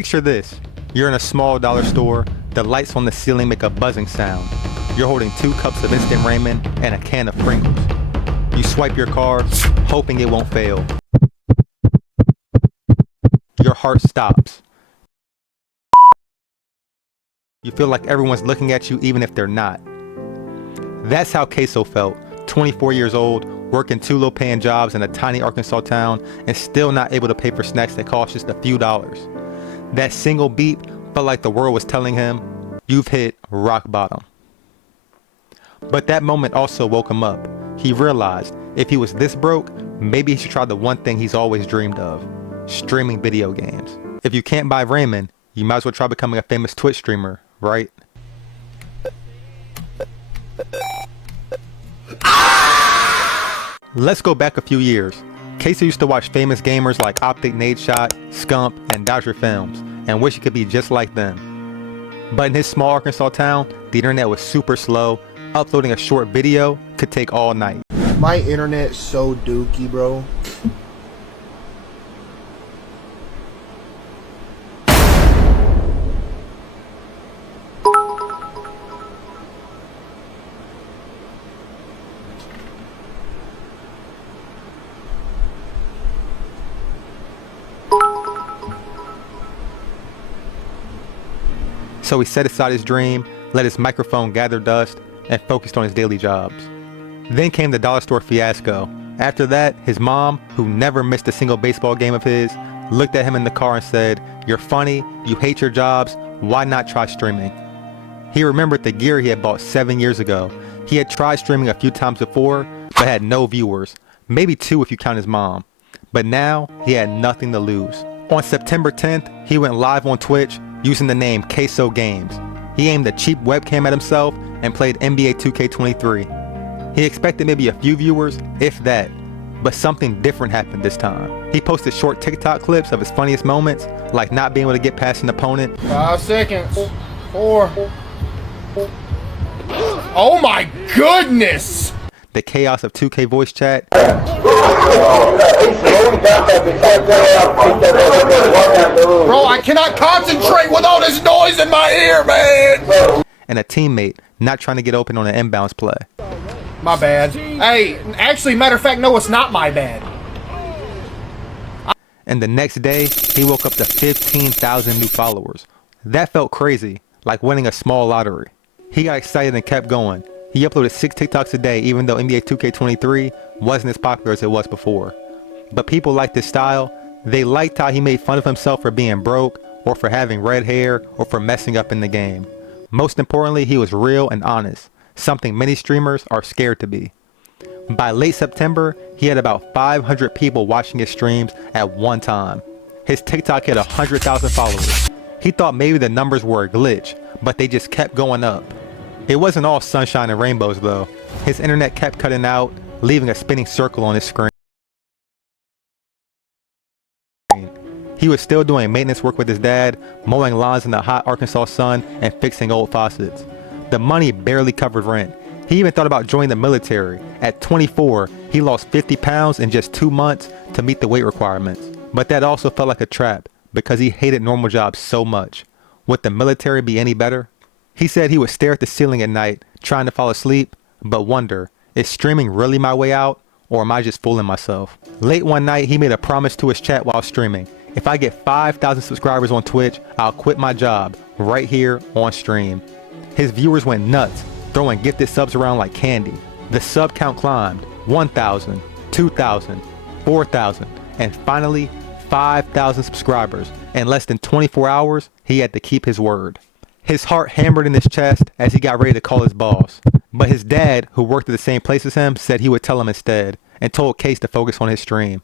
Picture this. You're in a small dollar store. The lights on the ceiling make a buzzing sound. You're holding 2 cups of instant ramen and a can of Pringles. You swipe your card, hoping it won't fail. Your heart stops. You feel like everyone's looking at you even if they're not. That's how CaseOh felt, 24 years old, working 2 low-paying jobs in a tiny Arkansas town and still not able to pay for snacks that cost just a few dollars. That single beep felt like the world was telling him, you've hit rock bottom. But that moment also woke him up. He realized if he was this broke, maybe he should try the one thing he's always dreamed of, streaming video games. If you can't buy ramen, you might as well try becoming a famous Twitch streamer, right? Let's go back a few years. CaseOh used to watch famous gamers like Optic Nadeshot, Scump, and Dodger Films, and wish he could be just like them. But in his small Arkansas town, the internet was super slow. Uploading a short video could take all night. My internet's so dookie, bro. So he set aside his dream, let his microphone gather dust, and focused on his daily jobs. Then came the dollar store fiasco. After that, his mom, who never missed a single baseball game of his, looked at him in the car and said, "You're funny, you hate your jobs, why not try streaming?" He remembered the gear he had bought 7 years ago. He had tried streaming a few times before, but had no viewers, maybe 2 if you count his mom. But now, he had nothing to lose. On September 10th, he went live on Twitch using the name CaseOh Games. He aimed a cheap webcam at himself and played NBA 2K23. He expected maybe a few viewers, if that, but something different happened this time. He posted short TikTok clips of his funniest moments, like not being able to get past an opponent. 5 seconds. 4. Oh my goodness! The chaos of 2K voice chat. Bro, I cannot concentrate with all this noise in my ear, man! And a teammate not trying to get open on an inbounds play. My bad. Hey, actually, matter of fact, no, it's not my bad. And the next day, he woke up to 15,000 new followers. That felt crazy, like winning a small lottery. He got excited and kept going. He uploaded 6 TikToks a day even though NBA 2K23 wasn't as popular as it was before. But people liked his style. They liked how he made fun of himself for being broke, or for having red hair, or for messing up in the game. Most importantly, he was real and honest, something many streamers are scared to be. By late September, he had about 500 people watching his streams at one time. His TikTok hit 100,000 followers. He thought maybe the numbers were a glitch, but they just kept going up. It wasn't all sunshine and rainbows though. His internet kept cutting out, leaving a spinning circle on his screen. He was still doing maintenance work with his dad, mowing lawns in the hot Arkansas sun and fixing old faucets. The money barely covered rent. He even thought about joining the military. At 24, he lost 50 pounds in just 2 months to meet the weight requirements. But that also felt like a trap because he hated normal jobs so much. Would the military be any better? He said he would stare at the ceiling at night, trying to fall asleep, but wonder, is streaming really my way out, or am I just fooling myself? Late one night, he made a promise to his chat while streaming. If I get 5,000 subscribers on Twitch, I'll quit my job right here on stream. His viewers went nuts, throwing gifted subs around like candy. The sub count climbed, 1,000, 2,000, 4,000, and finally 5,000 subscribers. In less than 24 hours, he had to keep his word. His heart hammered in his chest as he got ready to call his boss. But his dad, who worked at the same place as him, said he would tell him instead, and told Case to focus on his stream.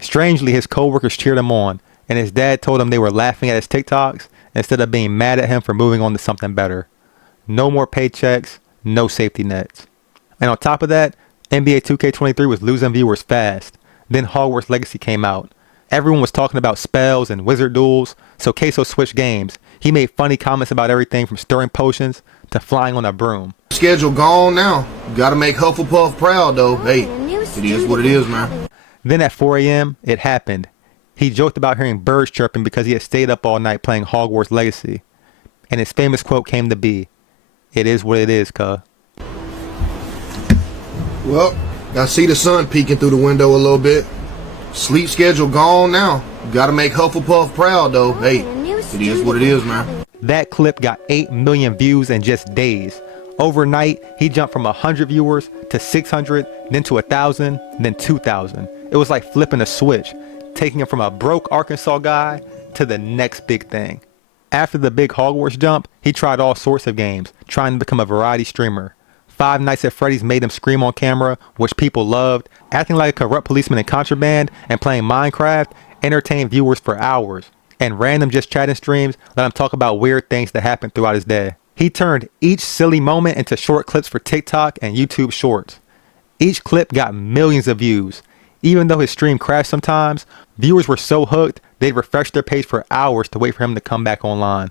Strangely, his co-workers cheered him on, and his dad told him they were laughing at his TikToks instead of being mad at him for moving on to something better. No more paychecks, no safety nets. And on top of that, NBA 2K23 was losing viewers fast. Then Hogwarts Legacy came out. Everyone was talking about spells and wizard duels, so CaseOh switched games. He made funny comments about everything from stirring potions to flying on a broom. Schedule gone now. Gotta make Hufflepuff proud though. Hey, it is what it is, man. Then at 4 a.m., it happened. He joked about hearing birds chirping because he had stayed up all night playing Hogwarts Legacy. And his famous quote came to be, "It is what it is, cuh." Well, I see the sun peeking through the window a little bit. Sleep schedule gone now. Gotta make Hufflepuff proud though. Hey, it is what it is, man. That clip got 8 million views in just days. Overnight, he jumped from 100 viewers to 600, then to 1,000, then 2,000. It was like flipping a switch, taking him from a broke Arkansas guy to the next big thing. After the big Hogwarts jump, he tried all sorts of games, trying to become a variety streamer. Five Nights at Freddy's made him scream on camera, which people loved. Acting like a corrupt policeman in Contraband and playing Minecraft entertained viewers for hours. And random just chatting streams let him talk about weird things that happened throughout his day. He turned each silly moment into short clips for TikTok and YouTube Shorts. Each clip got millions of views. Even though his stream crashed sometimes, viewers were so hooked, they'd refresh their page for hours to wait for him to come back online.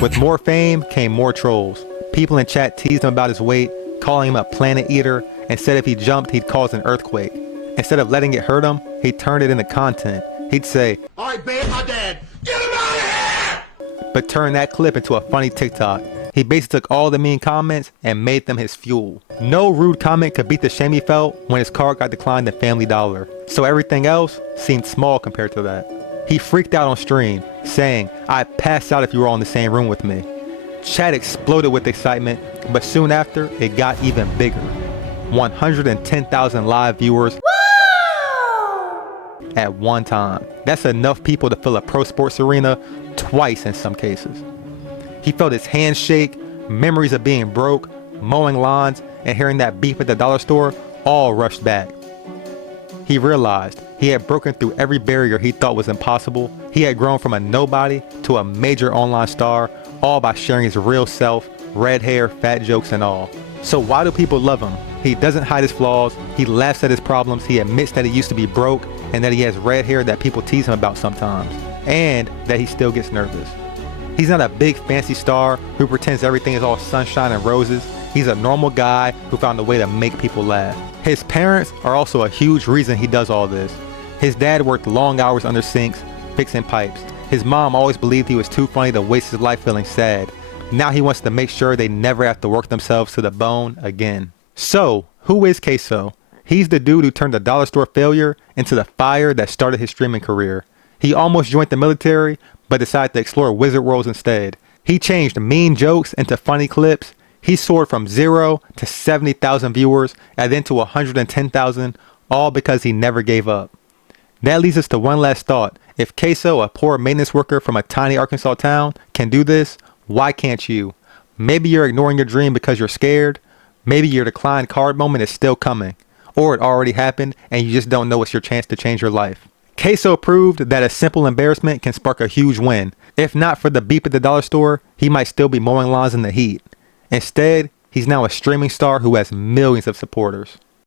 With more fame came more trolls. People in chat teased him about his weight, calling him a planet eater, and said if he jumped, he'd cause an earthquake. Instead of letting it hurt him, he turned it into content. He'd say, "I banned my dad. Get him out of here!" but turned that clip into a funny TikTok. He basically took all the mean comments and made them his fuel. No rude comment could beat the shame he felt when his card got declined in Family Dollar. So everything else seemed small compared to that. He freaked out on stream, saying, "I'd pass out if you were all in the same room with me." Chat exploded with excitement, but soon after, it got even bigger. 110,000 live viewers at one time. That's enough people to fill a pro sports arena twice in some cases. He felt his hands shake, memories of being broke, mowing lawns, and hearing that beep at the dollar store all rushed back. He realized he had broken through every barrier he thought was impossible. He had grown from a nobody to a major online star, all by sharing his real self, red hair, fat jokes, and all. So why do people love him? He doesn't hide his flaws, he laughs at his problems, he admits that he used to be broke, and that he has red hair that people tease him about sometimes, and that he still gets nervous. He's not a big fancy star who pretends everything is all sunshine and roses. He's a normal guy who found a way to make people laugh. His parents are also a huge reason he does all this. His dad worked long hours under sinks, fixing pipes. His mom always believed he was too funny to waste his life feeling sad. Now he wants to make sure they never have to work themselves to the bone again. So, who is CaseOh? He's the dude who turned a dollar store failure into the fire that started his streaming career. He almost joined the military, but decided to explore wizard worlds instead. He changed mean jokes into funny clips. He soared from 0 to 70,000 viewers and then to 110,000, all because he never gave up. That leads us to one last thought. If CaseOh, a poor maintenance worker from a tiny Arkansas town, can do this, why can't you? Maybe you're ignoring your dream because you're scared. Maybe your declined card moment is still coming. Or it already happened and you just don't know it's your chance to change your life. CaseOh proved that a simple embarrassment can spark a huge win. If not for the beep at the dollar store, he might still be mowing lawns in the heat. Instead, he's now a streaming star who has millions of supporters.